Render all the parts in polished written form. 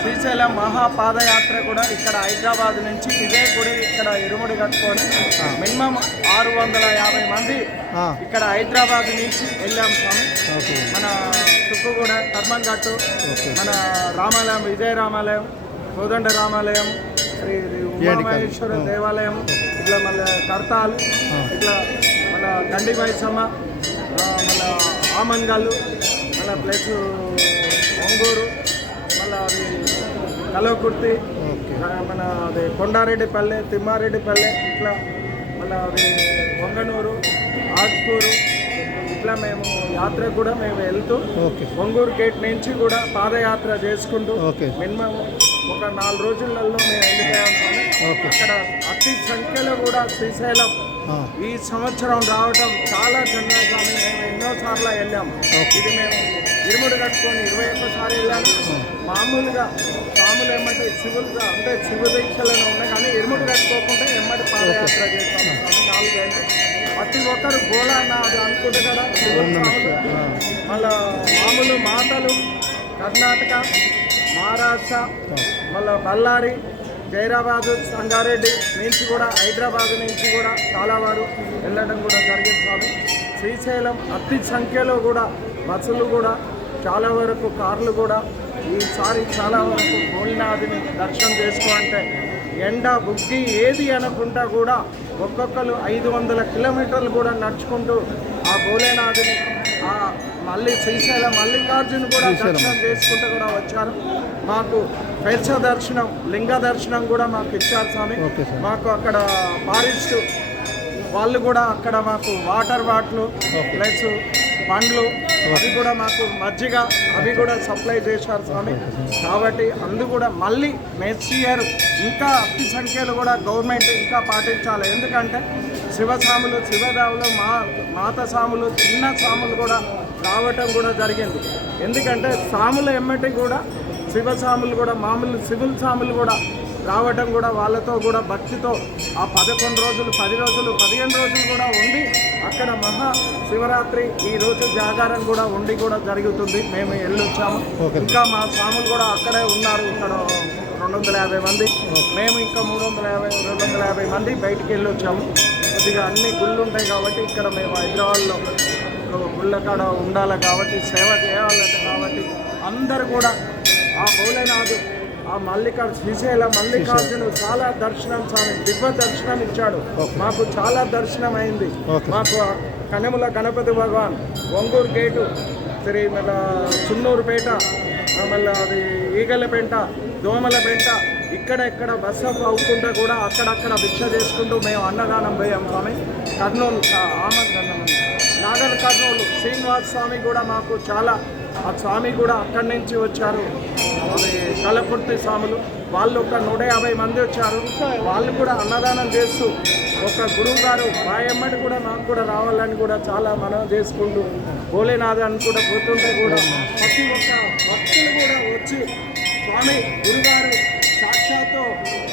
శ్రీశైలం మహాపాదయాత్ర కూడా ఇక్కడ హైదరాబాద్ నుంచి ఇదే గుడి ఇక్కడ ఇరుముడి కట్టుకొని మినిమం 650 మంది ఇక్కడ హైదరాబాద్ నుంచి వెళ్ళాం స్వామి. మన తుక్కుగూడ కర్మంఘట్టు, మన రామాలయం, విజయ రామాలయం, కోదండ రామాలయం, శ్రీ ఉమామహేశ్వర దేవాలయం, ఇట్లా మళ్ళీ కర్తాలు, ఇట్లా మన గండి మైసమ్మ, మన ఆమంగళ్ళు, మళ్ళీ ప్లస్ ఒంగూరు, మళ్ళీ అది కలవకుర్తి, మన అది కొండారెడ్డిపల్లె, తిమ్మారెడ్డిపల్లె, ఇట్లా మళ్ళీ అది పొంగనూరు, ఆజ్పూరు, ఇట్లా మేము యాత్ర కూడా మేము వెళ్తూ ఒంగూరు గేట్ నుంచి కూడా పాదయాత్ర చేసుకుంటూ మినిమం ఒక 4 రోజులలో మేము వెళ్ళిపోయాం. అక్కడ అతి సంఖ్యలో కూడా శ్రీశైలం ఈ సంవత్సరం రావడం చాలా సంతోషాన్ని. మేము ఎన్నోసార్లు వెళ్ళాము. ఇది మేము ఇరుముడు కట్టుకొని 21 సార్లు వెళ్ళాము. మామూలుగా స్వాములు ఎమ్మటి శివులుగా అంటే శివ దీక్షలను ఉన్నాయి, కానీ ఇరుముడు కట్టుకోకుండా ఎమ్మటి పాదయాత్ర చేస్తాము. 4 గంటలు ప్రతి ఒక్కరు గోళ అన్నది అనుకుంటే కదా శివులు స్వాములు. మళ్ళా మామూలు మాటలు కర్ణాటక, మహారాష్ట్ర, మళ్ళీ బళ్ళారి, జైరాబాదు, సంగారెడ్డి నుంచి కూడా, హైదరాబాద్ నుంచి కూడా చాలా వారు వెళ్ళడం కూడా జరిగింది స్వామి. శ్రీశైలం అతి సంఖ్యలో కూడా బస్సులు కూడా చాలా వరకు, కార్లు కూడా ఈసారి చాలా వరకు భోలేనాథుని దర్శనం చేసుకోవాలంటే ఎండ బుగ్గి ఏది అనుకుంటా కూడా ఒక్కొక్కరు 500 కిలోమీటర్లు కూడా నడుచుకుంటూ ఆ భోలేనాథుని మళ్ళీ శ్రీశైలం మల్లికార్జున కూడా దర్శనం చేసుకుంటూ కూడా వచ్చారు. మాకు పెద్ద దర్శనం, లింగ దర్శనం కూడా మాకు ఇచ్చారు స్వామి. మాకు అక్కడ ఫారెస్ట్ వాళ్ళు కూడా అక్కడ మాకు వాటర్ బాటిల్ ప్లస్ పండ్లు అవి కూడా మాకు మజ్జిగ అవి కూడా సప్లై చేశారు స్వామి. కాబట్టి అందు కూడా మళ్ళీ నెక్స్ట్ ఇయర్ ఇంకా అతి సంఖ్యలో కూడా గవర్నమెంట్ ఇంకా పాటించాలి. ఎందుకంటే శివస్వాములు, శివదేవులు, మాత స్వాములు, చిన్న స్వాములు కూడా రావటం కూడా జరిగింది. ఎందుకంటే స్వాములు ఎమ్మటి కూడా శివస్వాములు కూడా మామూలు సివిల్ స్వాములు కూడా రావటం కూడా వాళ్ళతో కూడా భక్తితో ఆ 11 రోజులు, 10 రోజులు, 15 రోజులు కూడా ఉండి అక్కడ మహా శివరాత్రి ఈరోజు జాగారం కూడా ఉండి కూడా జరుగుతుంది. మేము వెళ్ళొచ్చాము. ఇంకా మా స్వాములు కూడా అక్కడే ఉన్నారు. ఇక్కడ 250 మంది, మేము ఇంకా 250 మంది బయటికి వెళ్ళొచ్చాము. కొద్దిగా అన్ని గుళ్ళు ఉంటాయి కాబట్టి ఇక్కడ మేము హైదరాబాద్లో గుళ్ళ కాడ ఉండాలి కాబట్టి, సేవ చేయాలంటే కాబట్టి అందరు కూడా ఆ భోలేనాథ్, ఆ శ్రీశైలం మల్లికార్జును చాలా దర్శనం స్వామి, దివ్య దర్శనం ఇచ్చాడు మాకు. చాలా దర్శనం అయింది మాకు. కనెముల గణపతి భగవాన్, ఒంగూరు గేటు, శ్రీ మళ్ళీ చున్నూరుపేట, మళ్ళీ అది ఈగలపేంట, దోమలపేంట, ఇక్కడ బస్సు అవ్వకుండా కూడా అక్కడక్కడ భిక్ష చేసుకుంటూ మేము అన్నదానం పోయాం స్వామి. కర్నూలు నాగర్ కర్నూలు శ్రీనివాస స్వామి కూడా మాకు చాలా, ఆ స్వామి కూడా అక్కడి నుంచి వచ్చారు. అది కలకుర్తి స్వాములు వాళ్ళు ఒక 150 మంది వచ్చారు. వాళ్ళు కూడా అన్నదానం చేస్తూ ఒక గురువు గారు బాయమ్మడి కూడా మాకు కూడా రావాలని కూడా చాలా మనం చేసుకుంటూ భోలేనాథ్ అని కూడా పోతుంటే కూడా ప్రతి ఒక్క భక్తులు కూడా వచ్చి స్వామి గురుగారు సాక్షాత్తు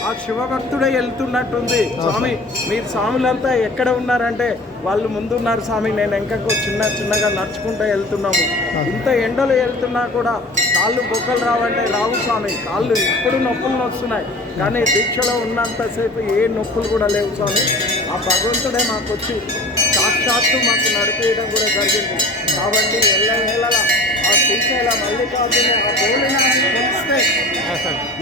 ఆ శివభక్తుడే వెళ్తున్నట్టుంది స్వామి, మీరు స్వాములంతా ఎక్కడ ఉన్నారంటే వాళ్ళు ముందున్నారు స్వామి, నేను ఇంకకు చిన్నగా నడుచుకుంటూ వెళ్తున్నాము. ఇంత ఎండలు వెళ్తున్నా కూడా కాళ్ళు బొక్కలు రావంటే రావు స్వామి. కాళ్ళు ఇప్పుడు నొప్పులు వస్తున్నాయి, కానీ దీక్షలో ఉన్నంతసేపు ఏ నొప్పులు కూడా లేవు స్వామి. ఆ భగవంతుడే మాకు వచ్చి సాక్షాత్తు మాకు నడిపేయడం కూడా జరిగింది. కాబట్టి ఎల్లవేళలా ఆ శ్రీశైలం మల్లికార్జున ఆ భోలేనాథుని కొలిస్తే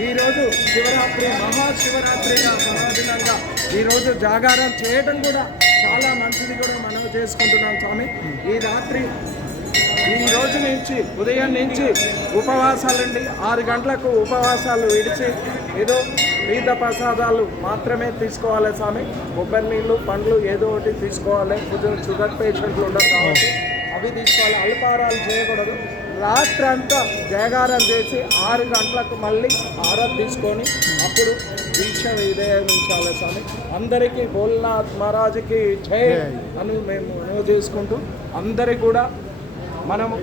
ఈరోజు శివరాత్రి, మహాశివరాత్రిగా పర్వదినంగా ఈరోజు జాగారం చేయడం కూడా చాలా మంచిది కూడా మనం చేసుకుంటున్నాం స్వామి. ఈ రోజు నుంచి ఉదయం నుంచి ఉపవాసాలండి. 6 గంటలకు ఉపవాసాలు విడిచి ఏదో తీర్థ ప్రసాదాలు మాత్రమే తీసుకోవాలి స్వామి. కొబ్బరి నీళ్ళు, పండ్లు ఏదో ఒకటి తీసుకోవాలి. కొంచెం షుగర్ పేషెంట్లు ఉండరు కాబట్టి అవి తీసుకోవాలి. అల్పాహారాలు చేయకూడదు. రాత్రి అంతా జాగారం చేసి 6 గంటలకు మళ్ళీ ఆహారం తీసుకొని అప్పుడు దీక్ష విధించాలి స్వామి. అందరికీ భోలేనాథ్ మహారాజుకి జై అని మేము మనవి చేసుకుంటూ అందరికీ కూడా మనము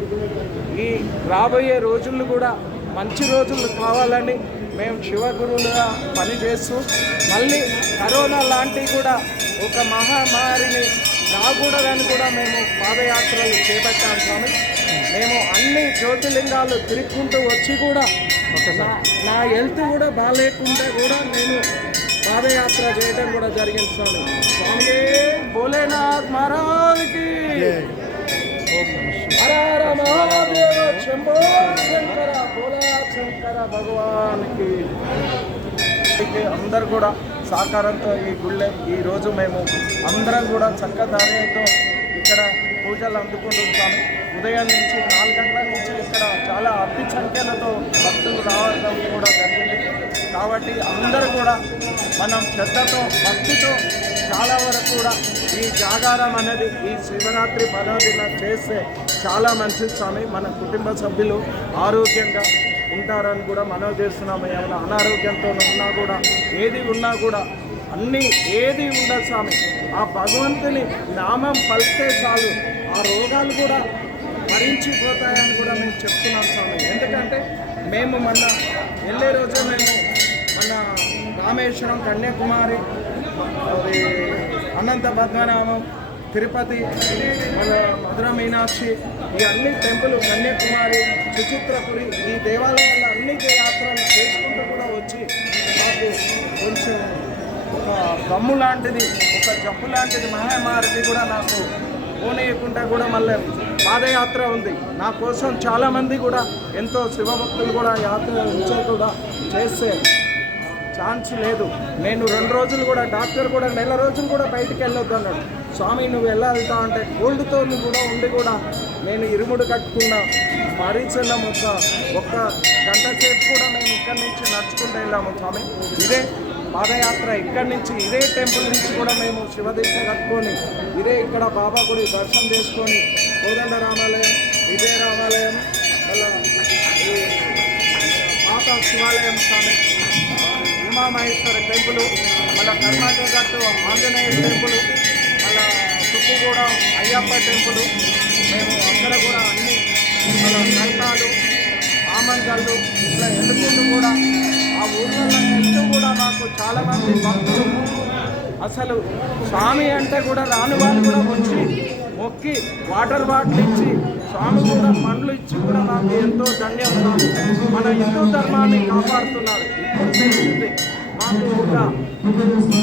ఈ రాబోయే రోజులు కూడా మంచి రోజులు కావాలని మేము శివగురువులుగా పనిచేస్తూ మళ్ళీ కరోనా లాంటివి కూడా ఒక మహమ్మారిని రాకూడదని కూడా మేము పాదయాత్రలు చేపట్టాం స్వామి. మేము అన్ని జ్యోతిర్లింగాలు తిరుగుకుంటూ వచ్చి కూడా నా హెల్త్ కూడా బాగాలేకుండా కూడా నేను పాదయాత్ర చేయడం కూడా జరిగింది స్వామి. స్వామి భోలేనాథ్ మహారాజ్కి హర హర మహాదేవ శంభో శంకర భోలా శంకర భగవానికి. అందరు కూడా సహకారంతో ఈ గుళ్ళే ఈరోజు మేము అందరం కూడా చక్కదారితో ఇక్కడ పూజలు అందుకుంటున్నాము. ఉదయం నుంచి 4 గంటల నుంచి ఇక్కడ చాలా అతి సంఖ్యలతో భక్తులు రావడం కూడా జరిగింది. కాబట్టి అందరూ కూడా మనం శ్రద్ధతో భక్తితో చాలా వరకు కూడా ఈ జాగారం అనేది ఈ శివరాత్రి పర్వదినం చేస్తే చాలా మంచిది స్వామి. మన కుటుంబ సభ్యులు ఆరోగ్యంగా ఉంటారని కూడా మనం చేస్తున్నాము. ఏమైనా అనారోగ్యంతో ఉన్నా కూడా ఏది ఉన్నా కూడా ఏది ఉండదు స్వామి. ఆ భగవంతుని నామం పలికితే చాలు ఆ రోగాలు కూడా భరించిపోతాయని కూడా మేము చెప్తున్నాం స్వామి. ఎందుకంటే మేము మొన్న వెళ్ళే రోజే మేము మన రామేశ్వరం, కన్యాకుమారి, అనంత పద్మనాభం, తిరుపతి, మన మధుర మీనాక్షి, ఈ అన్ని టెంపుల్, కన్యాకుమారి, సుచిత్రపురి, ఈ దేవాలయాల్లో అన్ని యాత్రలు చేసుకుంటూ కూడా వచ్చి మాకు కొంచెం ఒక గమ్ము లాంటిది, ఒక జబ్బు లాంటిది, మహామారిది కూడా నాకు పోనీయకుండా కూడా మళ్ళీ పాదయాత్ర ఉంది. నా కోసం చాలామంది కూడా ఎంతో శివభక్తులు కూడా యాత్ర ఉంచే కూడా చేస్తే ఛాన్స్ లేదు. నేను 2 రోజులు కూడా డాక్టర్ కూడా 1 రోజులు కూడా బయటికి వెళ్ళొద్దు అన్నాడు. స్వామి నువ్వు ఎలా వెళ్తావు అంటే కోల్డ్తో కూడా ఉండి కూడా నేను ఇరుముడు కట్టుకున్న పరిచయం ఒక్క గంట సేపు కూడా మేము ఇక్కడి నుంచి నడుచుకుంటూ వెళ్ళాము స్వామి. ఇదే పాదయాత్ర ఇక్కడి నుంచి, ఇదే టెంపుల్ నుంచి కూడా మేము శివదీక్ష కట్టుకొని ఇదే ఇక్కడ బాబా గుడి దర్శనం చేసుకొని కోదండ రామాలయం, విజయ రామాలయం, మళ్ళీ పాత శివాలయం స్వామి, ఉమామహేశ్వర టెంపుల్, మళ్ళీ కర్ణాటక గట్టు ఆంజనేయ టెంపుల్, మళ్ళీ తుక్కుగూడ అయ్యప్ప టెంపుల్, మేము అక్కడ కూడా అన్ని మళ్ళీ కంటాలు, ఆమంగళ్ళు ఇట్లా ఎన్నుకుంటూ కూడా ఆ ఊళ్ళలో వెళ్తూ కూడా మాకు చాలామంది భక్తులు అసలు స్వామి అంటే కూడా రాని వాళ్ళు కూడా వచ్చి మొక్కి వాటర్ బాటిల్ ఇచ్చి స్వామి కూడా పండ్లు ఇచ్చి కూడా మాకు ఎంతో ధన్యవాదాలు. మన హిందూ ధర్మాన్ని కాపాడుతున్నారు. ఇప్పుడు తెలిసింది మాకు ఒక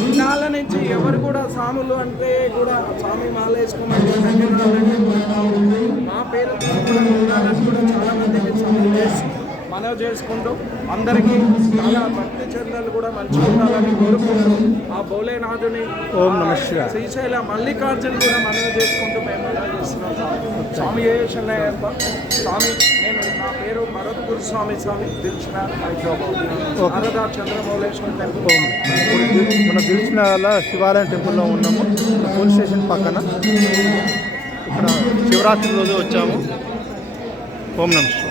ఇన్నాళ్ళ నుంచి ఎవరు కూడా స్వాములు అంటే కూడా స్వామి మాల వేసుకోమని మా పేరుతో కూడా ఉండాలని కూడా చాలామందికి స్వామి చేసి మనవి చేసుకుంటూ అందరికీ చాలా భక్తి చందాలు కూడా మంచిగా ఉండాలని కోరుకుంటూ ఆ భోలేనాథుని శ్రీశైల మల్లికార్జున కూడా మనవి చేసుకుంటూ మేము మనవి చేస్తున్నాం. స్వామి శరణయ్యప్ప స్వామి. నేను నా పేరు భరత్ గురుస్వామి స్వామి, దిల్సుఖ్నగర్, హైదరాబాద్. శారదా చంద్రమౌళేశ్వర టెంపుల్ మన దిల్సుఖ్నగర్లో శివాలయం టెంపుల్లో ఉన్నాము. పోలీస్ స్టేషన్ పక్కన ఇక్కడ శివరాత్రి రోజు వచ్చాము. ఓం నమః.